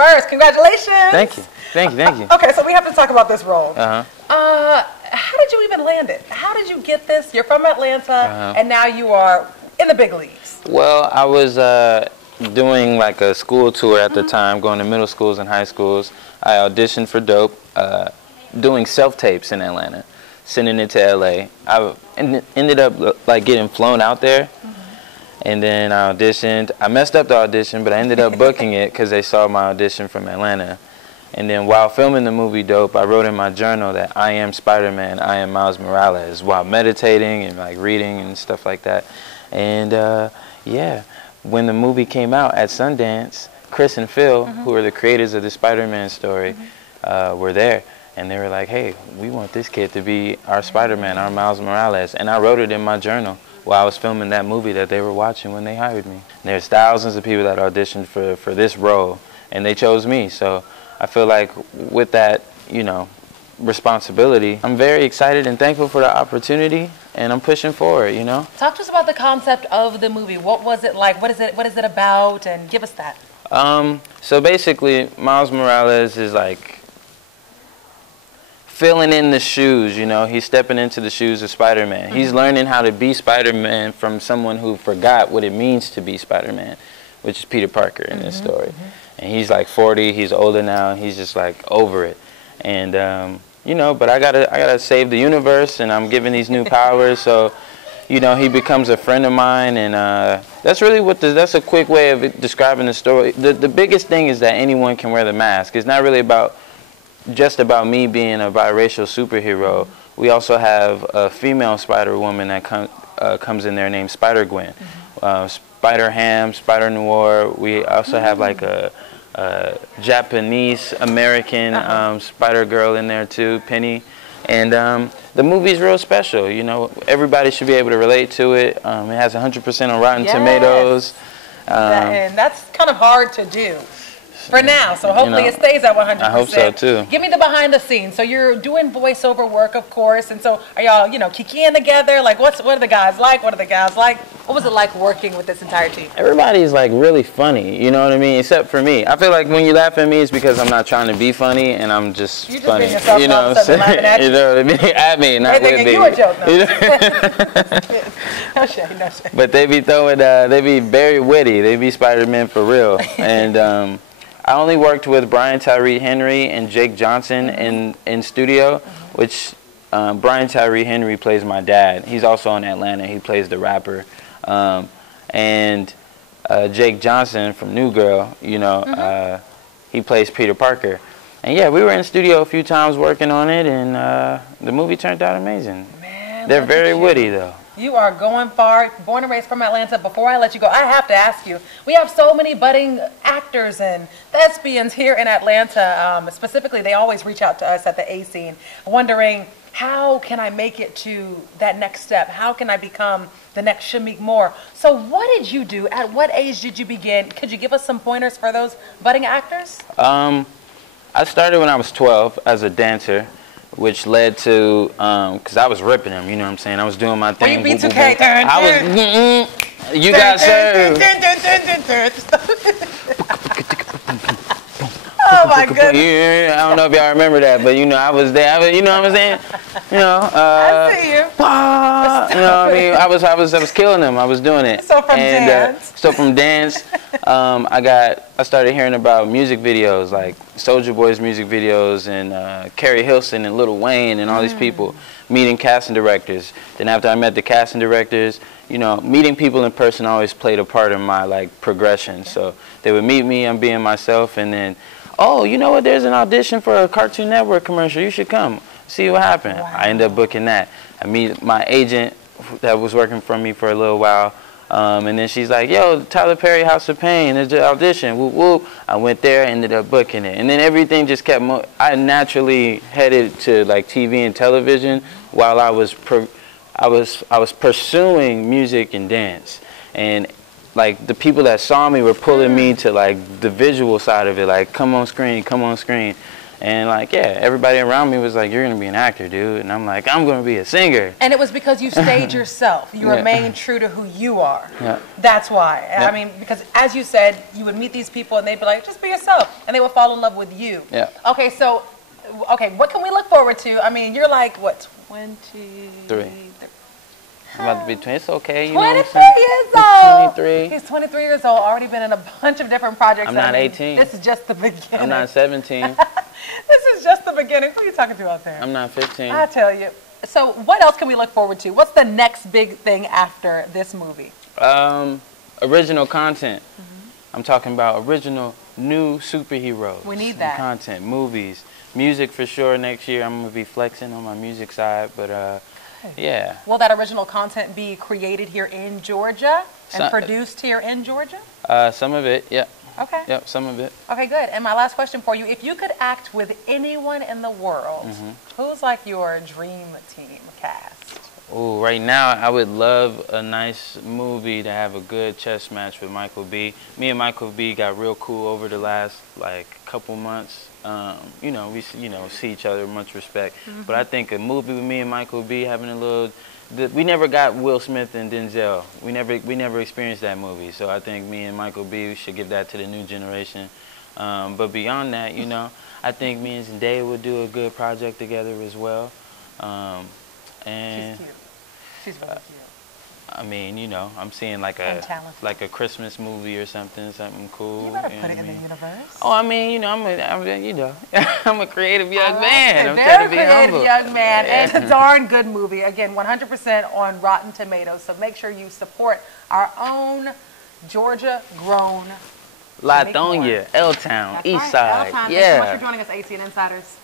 First, congratulations. Thank you. Thank you. Thank you. Okay, so we have to talk about this role. Uh-huh. How did you even land it? How did you get this? You're from Atlanta, and now you are in the big leagues. Well, I was doing like a school tour at the time, going to middle schools and high schools. I auditioned for Dope, doing self-tapes in Atlanta, sending it to LA. I ended up like getting flown out there, and then I auditioned. I messed up the audition, but I ended up booking it because they saw my audition from Atlanta. And then while filming the movie Dope, I wrote in my journal that I am Spider-Man, I am Miles Morales, while meditating and like reading and stuff like that. And yeah, when the movie came out at Sundance, Chris and Phil, who are the creators of the Spider-Man story, were there. And they were like, hey, we want this kid to be our Spider-Man, our Miles Morales. And I wrote it in my journal while I was filming that movie that they were watching when they hired me. And there's thousands of people that auditioned for this role, and they chose me. So I feel like with that, you know, responsibility, I'm very excited and thankful for the opportunity, and I'm pushing forward, you know. Talk to us about the concept of the movie. What was it like? What is it about? And give us that. So basically, Miles Morales is like filling in the shoes, you know. He's stepping into the shoes of Spider-Man. He's learning how to be Spider-Man from someone who forgot what it means to be Spider-Man, which is Peter Parker in this story. And he's like 40, he's older now, and he's just like over it. And you know, but I gotta save the universe, and I'm given these new powers, so you know, he becomes a friend of mine, and that's really what that's a quick way of describing the story. The biggest thing is that anyone can wear the mask. It's not really just about me being a biracial superhero. We also have a female Spider-Woman that comes in there named Spider-Gwen. Spider-Ham, Spider-Noir. We also have like a Japanese-American Spider-Girl in there too, Penny. And the movie's real special, you know. Everybody should be able to relate to it. It has 100% on Rotten Tomatoes. And that's kind of hard to do for now, so hopefully it stays at 100%. I hope so too. Give me the behind the scenes. So you're doing voiceover work, of course, and so are y'all, you know, kikiing together? Like, what are the guys like? What are the guys like? What was it like working with this entire team? Everybody's like really funny, you know what I mean? Except for me. I feel like when you laugh at me, it's because I'm not trying to be funny, and I'm just funny. Being yourself, you know what I'm saying? You know what I mean? At me, not with me. You a joke, no shade, no shade. But they be throwing, they be very witty. They be Spider-Man for real. And I only worked with Brian Tyree Henry and Jake Johnson in studio, which Brian Tyree Henry plays my dad. He's also in Atlanta. He plays the rapper. And Jake Johnson from New Girl, you know, he plays Peter Parker. And yeah, we were in studio a few times working on it, and the movie turned out amazing. Man, they're very witty though. You are going far, born and raised from Atlanta. Before I let you go, I have to ask you, we have so many budding actors and thespians here in Atlanta. Specifically, they always reach out to us at the A scene, wondering, how can I make it to that next step? How can I become the next Shameik Moore? So what did you do? At what age did you begin? Could you give us some pointers for those budding actors? I started when I was 12 as a dancer, which led to, because I was ripping them, you know what I'm saying? I was doing my thing. Were you B2K? I was, you got served. Oh my goodness. I don't know if y'all remember that, but you know, I was there. You know what I'm saying? You know, I see you. You know what I mean? I was killing them. I was doing it. So from dance. So from dance, I started hearing about music videos, like Soulja Boy's music videos, and Carrie Hilson and Lil Wayne and all these people, meeting casting directors. Then after I met the casting directors, you know, meeting people in person always played a part in my like progression. So they would meet me, I'm being myself, and then, oh, you know what, there's an audition for a Cartoon Network commercial, you should come, see what happened. Wow. I ended up booking that. I meet my agent that was working for me for a little while, and then she's like, yo, Tyler Perry House of Pain, there's the audition, whoop whoop. I went there, ended up booking it. And then everything just kept, I naturally headed to like TV and television while I was pursuing music and dance. And like the people that saw me were pulling me to like the visual side of it, like come on screen, come on screen. And like, yeah, everybody around me was like, "You're gonna be an actor, dude," and I'm like, "I'm gonna be a singer." And it was because you stayed yourself. You Yeah. remained true to who you are. Yeah. That's why. Yeah. I mean, because as you said, you would meet these people and they'd be like, "Just be yourself," and they would fall in love with you. Yeah. Okay, so, what can we look forward to? I mean, you're like what, 3. I'm about to be 20. It's okay. You 23 know years old. 23. He's 23 years old. Already been in a bunch of different projects. I'm not I mean, 18. This is just the beginning. I'm not 17. This is just the beginning. Who are you talking to out there? I'm not 15. I tell you. So what else can we look forward to? What's the next big thing after this movie? Original content. I'm talking about original new superheroes. We need that. Content, movies, music for sure. Next year I'm gonna be flexing on my music side, but yeah. Will that original content be created here in Georgia and produced here in Georgia? Some of it, yeah. Okay. Yep, some of it. Okay, good. And my last question for you, if you could act with anyone in the world, who's like your dream team cast? Oh, right now I would love a nice movie to have a good chess match with Michael B. Me and Michael B got real cool over the last like couple months. You know, we see each other with much respect. But I think a movie with me and Michael B having a little. We never got Will Smith and Denzel. We never experienced that movie. So I think me and Michael B should give that to the new generation. But beyond that, you know, I think me and Zendaya would do a good project together as well. And she's cute. She's really cute. I mean, you know, I'm seeing like a Christmas movie or something cool. You better put it in the universe. Oh, I mean, you know, I'm a creative young man. I'm Very trying to be creative humble. young man, and it's a darn good movie. Again, 100% on Rotten Tomatoes. So make sure you support our own Georgia-grown Lithonia, L-Town, East Side. L-Town. Yeah. Thanks so much for joining us, AC and Insiders.